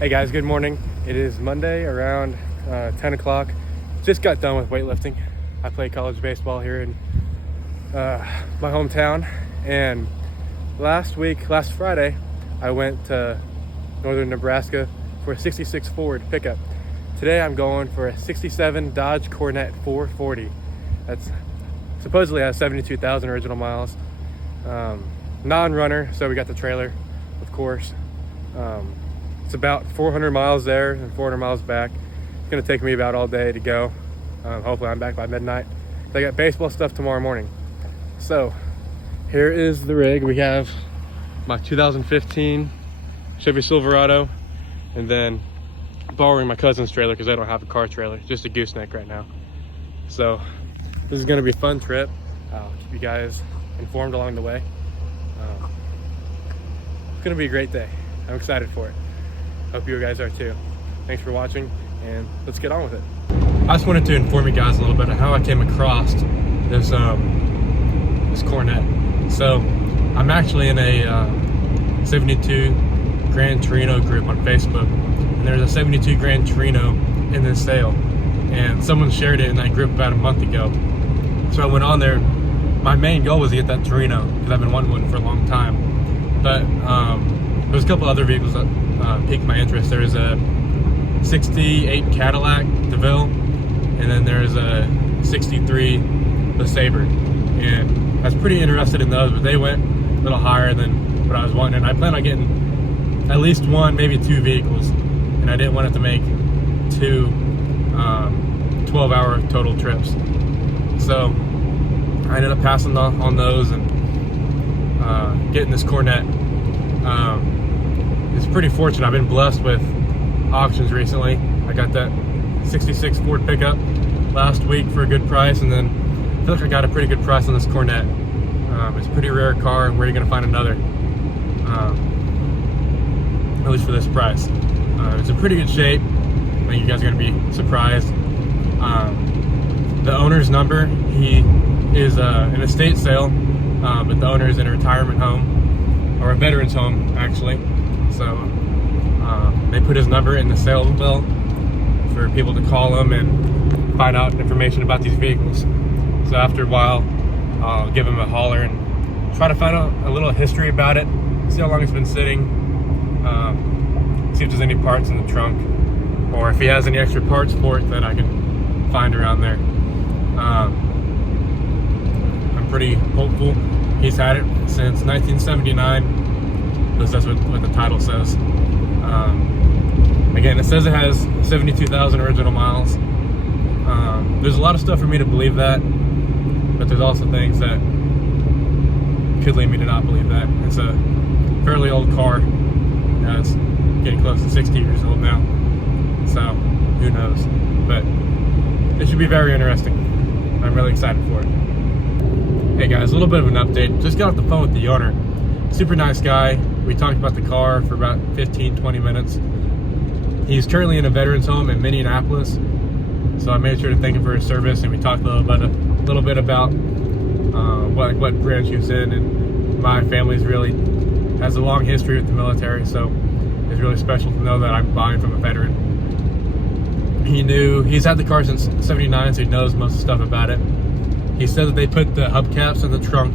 Hey guys, good morning. It is Monday around 10 o'clock. Just got done with weightlifting. I play college baseball here in my hometown, and last Friday, I went to northern Nebraska for a 66 Ford pickup. Today I'm going for a 67 Dodge Coronet 440. That's supposedly has 72,000 original miles. Non-runner, so we got the trailer, of course. It's about 400 miles there and 400 miles back. It's gonna take me about all day to go. Hopefully I'm back by midnight. I got baseball stuff tomorrow morning. So here is the rig. We have my 2015 Chevy Silverado, and then borrowing my cousin's trailer because I don't have a car trailer, just a gooseneck right now. So this is gonna be a fun trip. I'll keep you guys informed along the way. It's gonna be a great day. I'm excited for it. Hope you guys are too. Thanks for watching, and let's get on with it. I just wanted to inform you guys a little bit of how I came across this Coronet. So I'm actually in a 72 Gran Torino group on Facebook, and there's a 72 Gran Torino in this sale, and someone shared it in that group about a month ago. So I went on there. My main goal was to get that Torino because I've been wanting one for a long time, but there's a couple other vehicles that piqued my interest. There's a 68 Cadillac DeVille, and then there's a 63 LeSabre, and I was pretty interested in those, but they went a little higher than what I was wanting, and I plan on getting at least one, maybe two vehicles, and I didn't want it to make two 12-hour total trips. So I ended up passing on those and getting this Coronet. It's pretty fortunate. I've been blessed with auctions recently. I got that 66 Ford pickup last week for a good price, and then I feel like I got a pretty good price on this Coronet. It's a pretty rare car, and where are you going to find another? At least for this price. It's in pretty good shape. I think you guys are going to be surprised. The owner's number, he is an estate sale, but the owner is in a retirement home, or a veteran's home actually. So they put his number in the sale bill for people to call him and find out information about these vehicles. So after a while, I'll give him a holler and try to find out a little history about it, see how long it's been sitting, see if there's any parts in the trunk, or if he has any extra parts for it that I can find around there. I'm pretty hopeful. He's had it since 1979, because that's what the title says. Again, it says it has 72,000 original miles. There's a lot of stuff for me to believe that, but there's also things that could lead me to not believe that. It's a fairly old car. It's getting close to 60 years old now, so who knows. But it should be very interesting. I'm really excited for it. Hey guys, a little bit of an update. Just got off the phone with the owner. Super nice guy. We talked about the car for about 15-20 minutes. He's currently in a veterans home in Minneapolis, so I made sure to thank him for his service, and we talked a little bit about what branch he was in. And my family's really has a long history with the military, so it's really special to know that I'm buying from a veteran. He's had the car since '79, so he knows most of the stuff about it. He said that they put the hubcaps in the trunk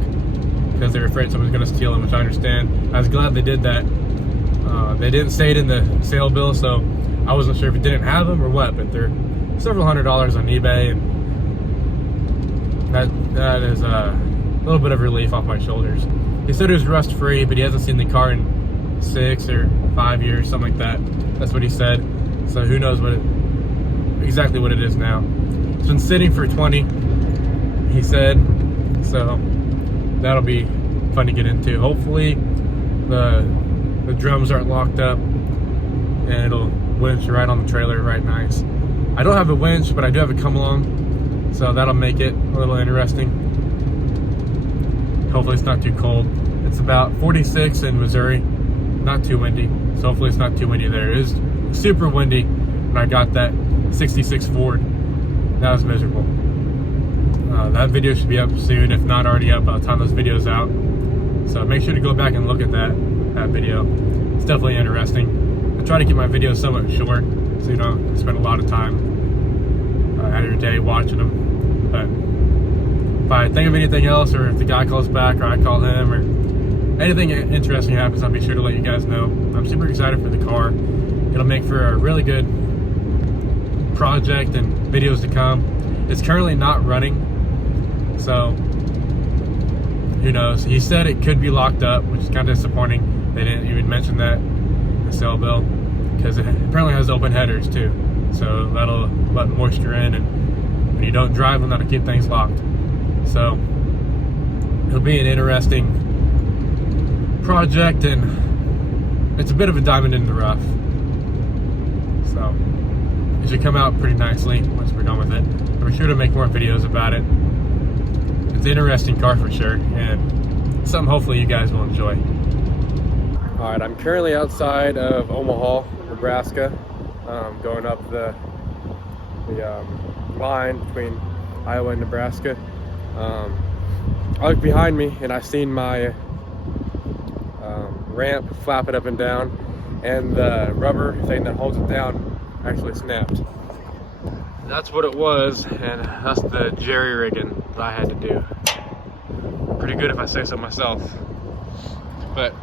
because they're afraid someone's going to steal them, which I understand. I was glad they did that. They didn't say it in the sale bill, so I wasn't sure if it didn't have them or what, but they're several $100s on eBay, and that is a little bit of relief off my shoulders. He said it was rust free, but he hasn't seen the car in 6 or 5 years, something like that. That's what he said. So who knows exactly what it is now. It's been sitting for 20, he said, so that'll be fun to get into. Hopefully the drums aren't locked up and it'll winch right on the trailer right nice. I don't have a winch, but I do have a come along, so that'll make it a little interesting. Hopefully it's not too cold. It's about 46 in Missouri, not too windy, so hopefully it's not too windy there. It is super windy when I got that 66 Ford. That was miserable. That video should be up soon, if not already up by the time this video's out. So make sure to go back and look at that video. It's definitely interesting. I try to keep my videos somewhat short, so you don't spend a lot of time out of your day watching them. But if I think of anything else, or if the guy calls back, or I call him, or anything interesting happens, I'll be sure to let you guys know. I'm super excited for the car. It'll make for a really good project and videos to come. It's currently not running, so who knows. He said it could be locked up, which is kind of disappointing. They didn't even mention that in the sale bill, because it apparently has open headers too, so that'll let moisture in, and when you don't drive them, that'll keep things locked. So it'll be an interesting project, and it's a bit of a diamond in the rough, so it should come out pretty nicely once we're done with it. I'll be sure to make more videos about it. It's an interesting car for sure, and something hopefully you guys will enjoy. All right, I'm currently outside of Omaha, Nebraska, going up the line between Iowa and Nebraska. I look behind me and I've seen my ramp flapping up and down, and the rubber thing that holds it down actually snapped. That's what it was, and that's the jerry rigging that I had to do. Pretty good if I say so myself. But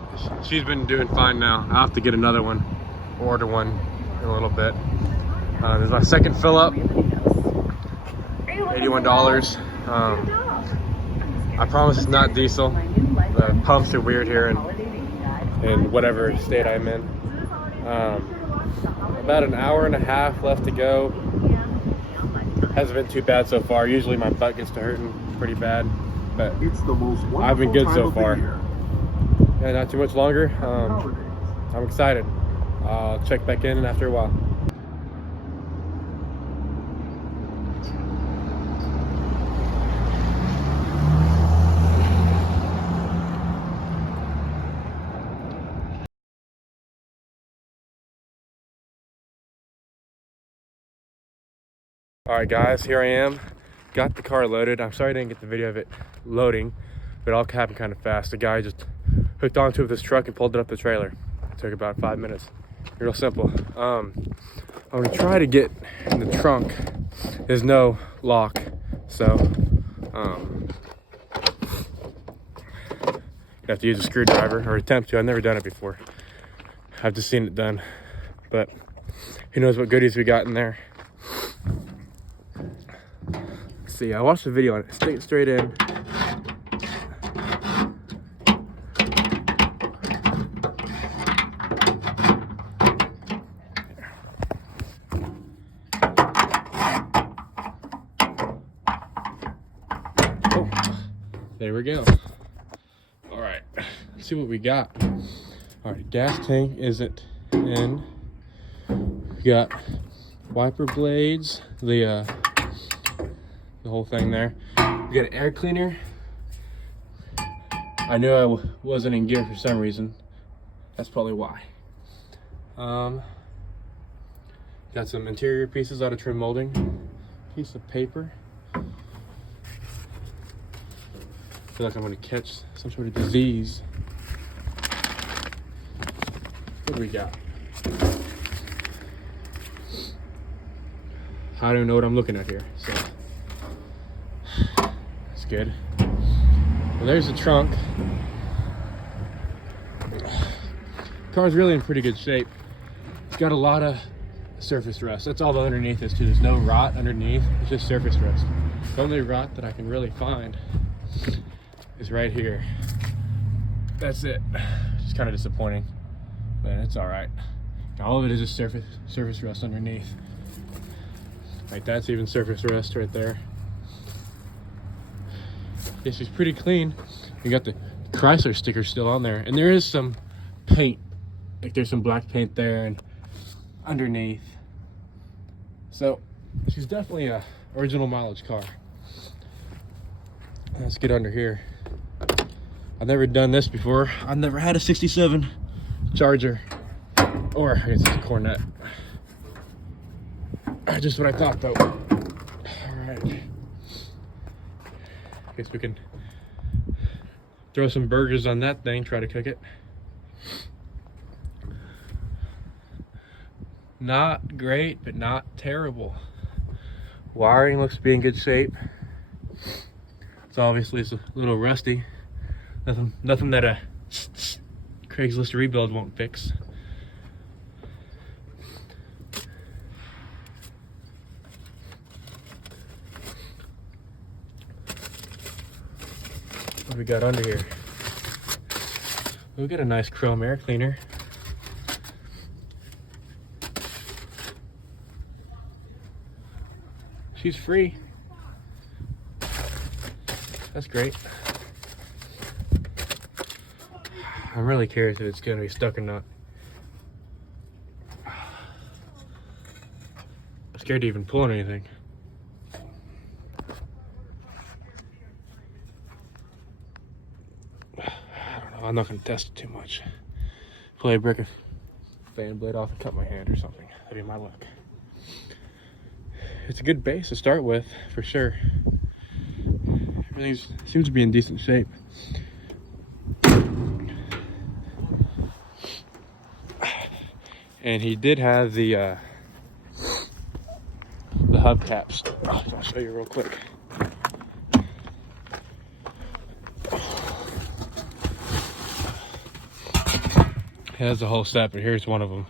she's been doing fine now. I'll have to get another one, order one in a little bit. There's my second fill up, $81. I promise it's not diesel. The pumps are weird here in whatever state I'm in. About an hour and a half left to go. Hasn't been too bad so far. Usually my butt gets to hurting pretty bad, but I've been good so far. Yeah, not too much longer. I'm excited. I'll check back in after a while. All right, guys, here I am. Got the car loaded. I'm sorry I didn't get the video of it loading, but it all happened kind of fast. The guy just hooked onto it with his truck and pulled it up the trailer. It took about 5 minutes. Real simple. I'm gonna try to get in the trunk. There's no lock, so you have to use a screwdriver, or attempt to. I've never done it before. I've just seen it done, but who knows what goodies we got in there. See, I watched the video on it. Stick it straight in. Oh, there we go. All right, let's see what we got. All right, gas tank isn't in. We got wiper blades, the whole thing there. We got an air cleaner. I knew I wasn't in gear for some reason. That's probably why. Got some interior pieces out of trim molding. Piece of paper. I feel like I'm gonna catch some sort of disease. What do we got? I don't know what I'm looking at here, so that's good. Well, there's the trunk. Car's really in pretty good shape. It's got a lot of surface rust. That's all the underneath is too. There's no rot underneath. It's just surface rust. The only rot that I can really find is right here. That's it. It's kind of disappointing, but it's all right. All of it is just surface rust underneath. Like that's even surface rust right there. This is pretty clean. You got the Chrysler sticker still on there, and there is some paint. Like there's some black paint there and underneath. So she's definitely a original mileage car. Let's get under here. I've never done this before. I've never had a 67 Charger, or I guess it's a Coronet. Just what I thought though. All right. Guess we can throw some burgers on that thing, try to cook it. Not great, but not terrible. Wiring looks to be in good shape. It's obviously a little rusty. Nothing that a Craigslist rebuild won't fix. What do we got under here? We got a nice chrome air cleaner. She's free. That's great. I'm really curious if it's gonna be stuck or not. I'm scared to even pull on anything. I don't know, I'm not gonna test it too much. Play break a fan blade off and cut my hand or something. That'd be my luck. It's a good base to start with, for sure. Everything seems to be in decent shape. And he did have the hubcaps. I'll show you real quick. He has the whole set, but here's one of them.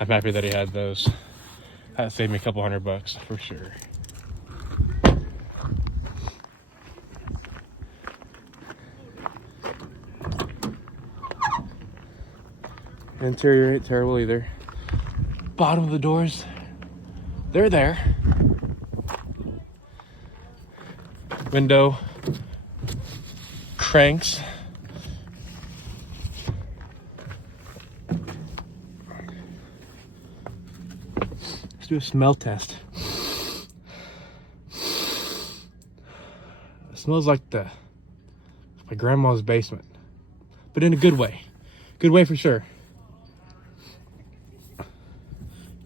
I'm happy that he had those. That saved me a couple $100 for sure. Interior ain't terrible either. Bottom of the doors, they're there. Window cranks. Let's do a smell test. It smells like my grandma's basement, but in a good way. Good way for sure.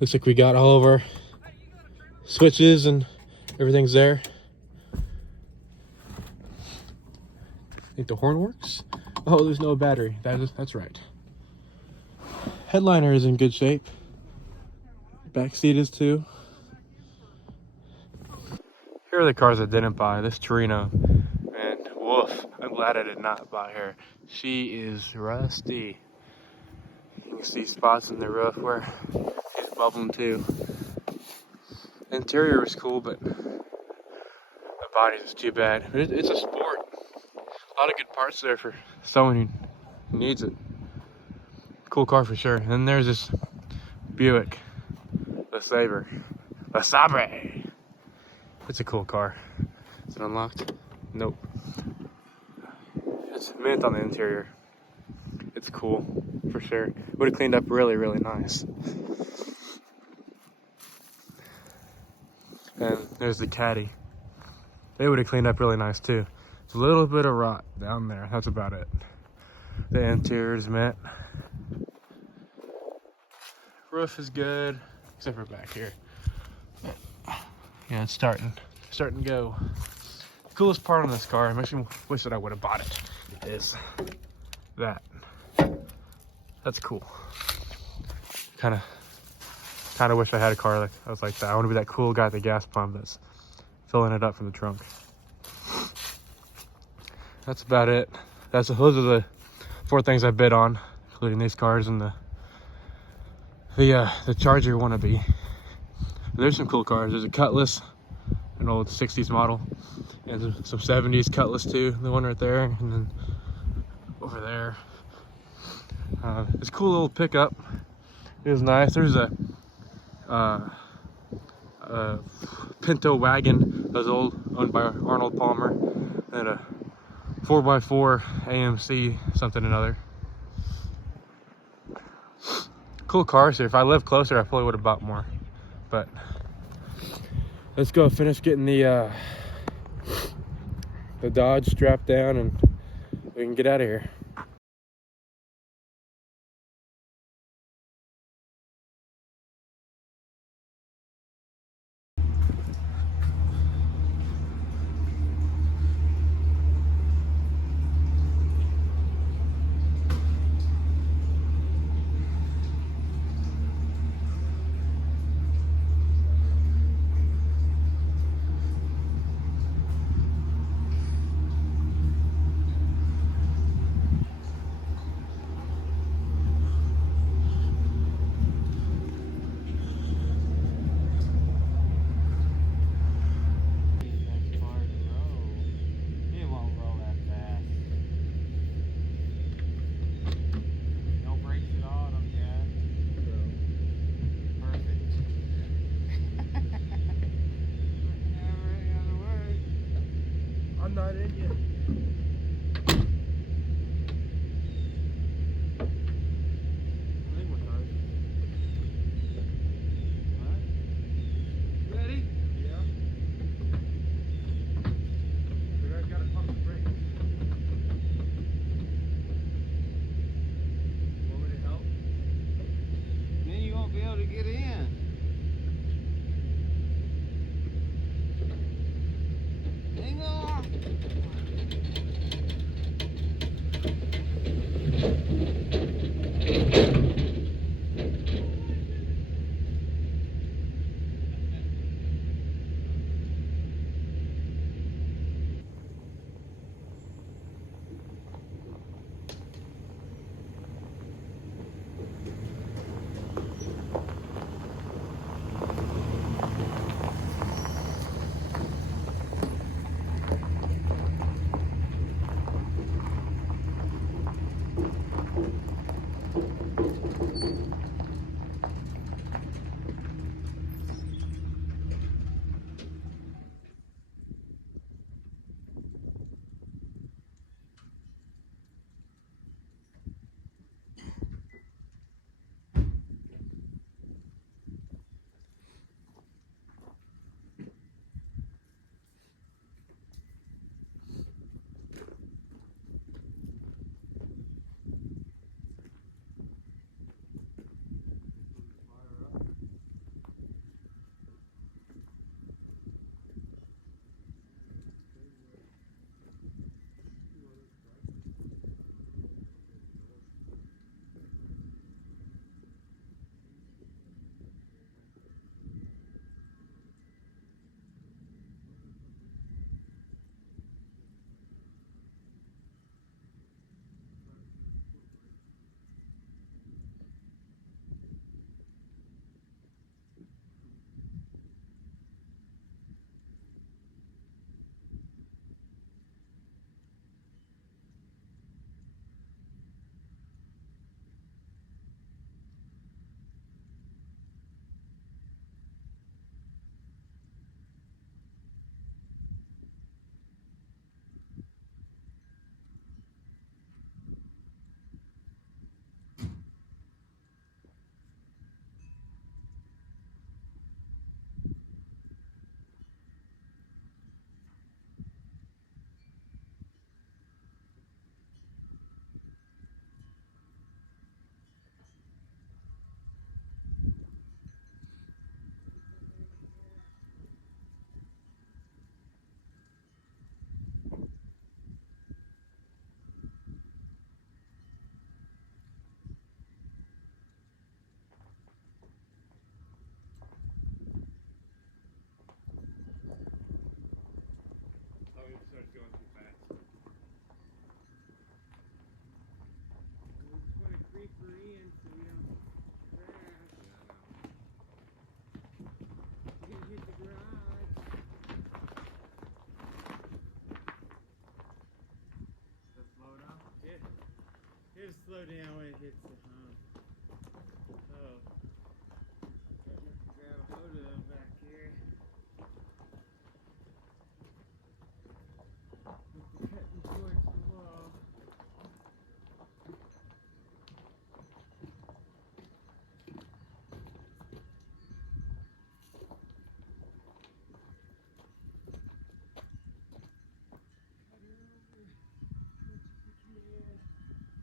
Looks like we got all of our switches and everything's there. Think the horn works? Oh, there's no battery. That's right. Headliner is in good shape. Back seat is too. Here are the cars I didn't buy. This Torino, and woof, I'm glad I did not buy her. She is rusty. You can see spots in the roof where it's bubbling too. Interior is cool, but the body is too bad. But it's a sport. A lot of good parts there for someone who needs it. Cool car for sure. And there's this Buick, the Sabre, the Sabre. It's a cool car. Is it unlocked? Nope. It's mint on the interior. It's cool for sure. Would have cleaned up really, really nice. And there's the Caddy. They would have cleaned up really nice too. It's a little bit of rot down there. That's about it. The interior is mint. Roof is good, except for back here. Yeah, it's starting to go. The coolest part on this car, I actually wish that I would have bought it, is that. That's cool. Kind of wish I had a car like I was like that. I want to be that cool guy at the gas pump that's filling it up from the trunk. That's about it. Those are the 4 things I bid on, including these cars and the Charger wannabe. There's some cool cars. There's a Cutlass, an old 60s model, and some 70s Cutlass too. The one right there, and then over there. It's a cool little pickup. It was nice. There's a Pinto wagon that was owned by Arnold Palmer, and a 4x4 AMC something or another. Cool cars here. If I lived closer, I probably would have bought more. But let's go finish getting the Dodge strapped down and we can get out of here. I'm not in yet. One more time. Alright. Ready? Yeah. But I gotta pump the brakes. Want me to help? Then you won't be able to get in. Hang on. Oh, it started going too fast. We just want to creeper in so we don't crash. You can hit the garage. Just slow down. It'll slow down when it hits the hump. Oh. Got enough to grab a hold of back here. With the cutting towards the wall. Cut it over as much as we can.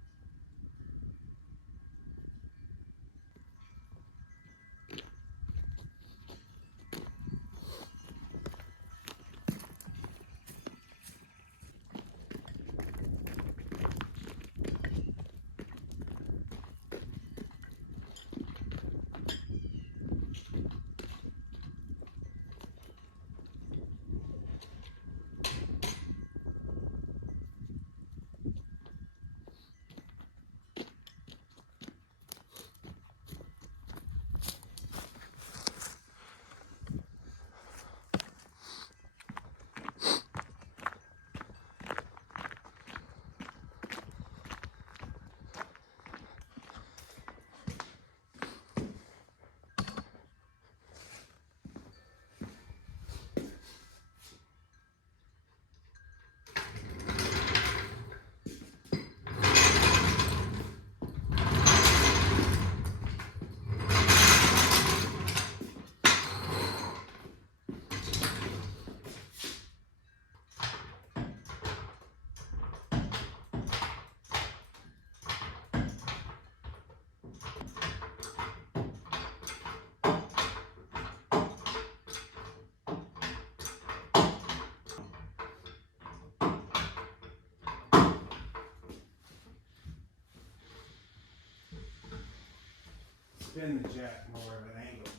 spin the jack more of an angle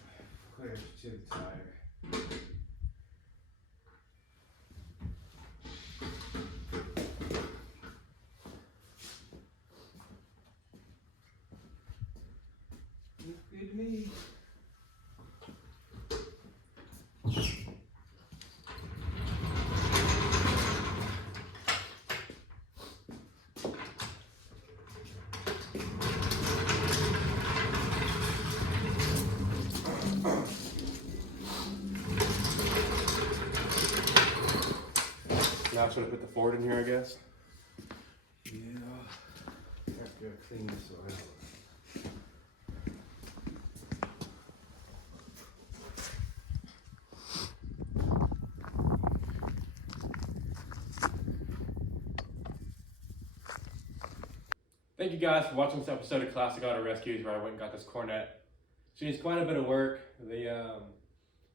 clear to the tire. Looks good to me. Now I should have put the Ford in here, I guess. Yeah. Have to go clean this oil. Thank you guys for watching this episode of Classic Auto Rescues where I went and got this Coronet. She needs quite a bit of work. The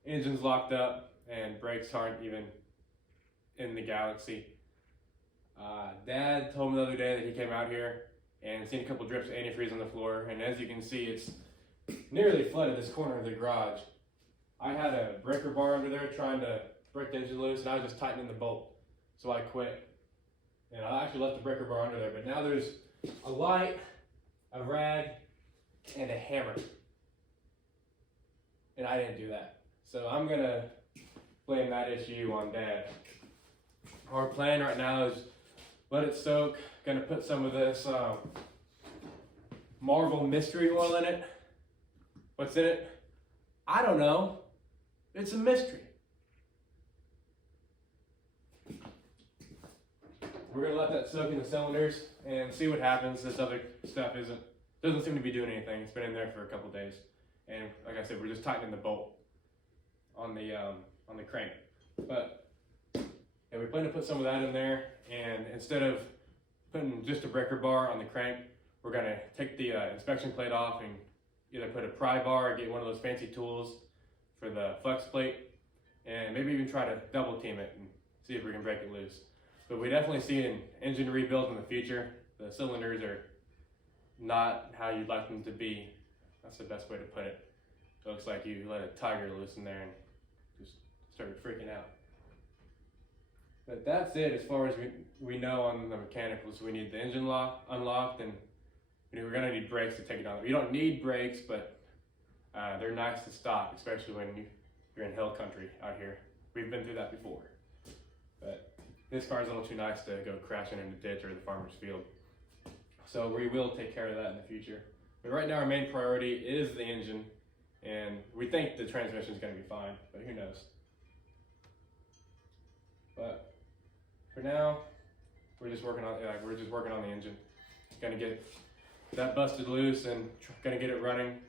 engine's locked up and brakes aren't even in the galaxy. Dad told me the other day that he came out here and seen a couple drips of antifreeze on the floor, and as you can see, it's nearly flooded this corner of the garage. I had a breaker bar under there trying to break the engine loose, and I was just tightening the bolt, so I quit. And I actually left the breaker bar under there, but now there's a light, a rag, and a hammer. And I didn't do that. So I'm gonna blame that issue on Dad. Our plan right now is let it soak. Gonna put some of this Marvel mystery oil in it. What's in it? I don't know. It's a mystery. We're gonna let that soak in the cylinders and see what happens. This other stuff doesn't seem to be doing anything. It's been in there for a couple days, and like I said, we're just tightening the bolt on the crank. But yeah, we plan to put some of that in there, and instead of putting just a breaker bar on the crank, we're gonna take the inspection plate off and either put a pry bar or get one of those fancy tools for the flex plate, and maybe even try to double team it and see if we can break it loose. But we definitely see an engine rebuild in the future. The cylinders are not how you'd like them to be. That's the best way to put it. It looks like you let a tiger loose in there and just started freaking out. But that's it as far as we know on the mechanicals. We need the engine unlocked, and we're gonna need brakes to take it on. You don't need brakes, but they're nice to stop, especially when you're in hill country out here. We've been through that before. But this car's a little too nice to go crashing in the ditch or the farmer's field. So we will take care of that in the future. But right now our main priority is the engine, and we think the transmission is going to be fine, but who knows. But for now, we're just working on the engine. Gonna get that busted loose and gonna get it running.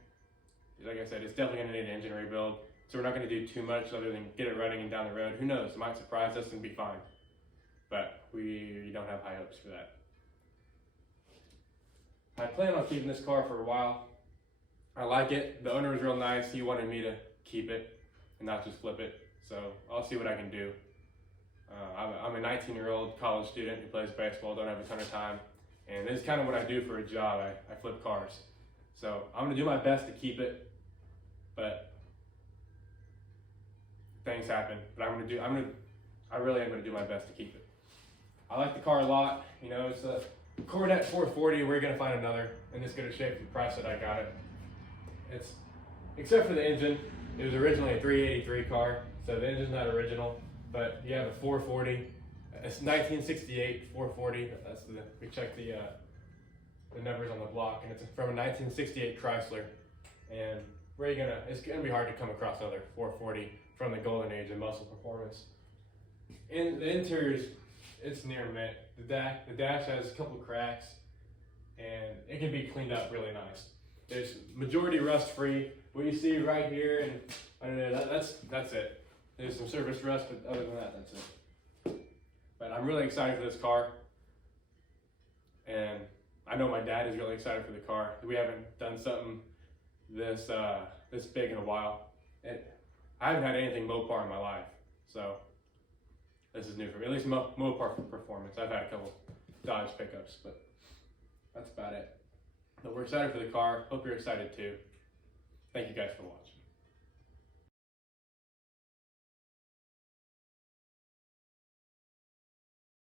Like I said, it's definitely gonna need an engine rebuild. So we're not gonna do too much other than get it running and down the road. Who knows, it might surprise us and be fine. But we don't have high hopes for that. I plan on keeping this car for a while. I like it. The owner was real nice. He wanted me to keep it and not just flip it. So I'll see what I can do. I'm a 19-year-old college student who plays baseball, don't have a ton of time. And this is kind of what I do for a job. I flip cars. So I'm gonna do my best to keep it, but things happen. But I really am gonna do my best to keep it. I like the car a lot. You know, it's a Coronet 440. We're gonna find another in this good a shape for the price that I got it. It's, except for the engine, it was originally a 383 car, so the engine's not original. But you have a 440. It's 1968 440. That's we checked the numbers on the block, and it's from a 1968 Chrysler. And it's gonna be hard to come across another 440 from the golden age of muscle performance. In the interior it's near mint. The dash has a couple cracks, and it can be cleaned up really nice. There's majority rust free. What you see right here, and I don't know, that's it. There's some surface rust, but other than that, that's it. But I'm really excited for this car, and I know my dad is really excited for the car. We haven't done something this big in a while. I haven't had anything Mopar in my life, so this is new for me. At least Mopar performance. I've had a couple Dodge pickups, but that's about it. But we're excited for the car. Hope you're excited too. Thank you guys for watching.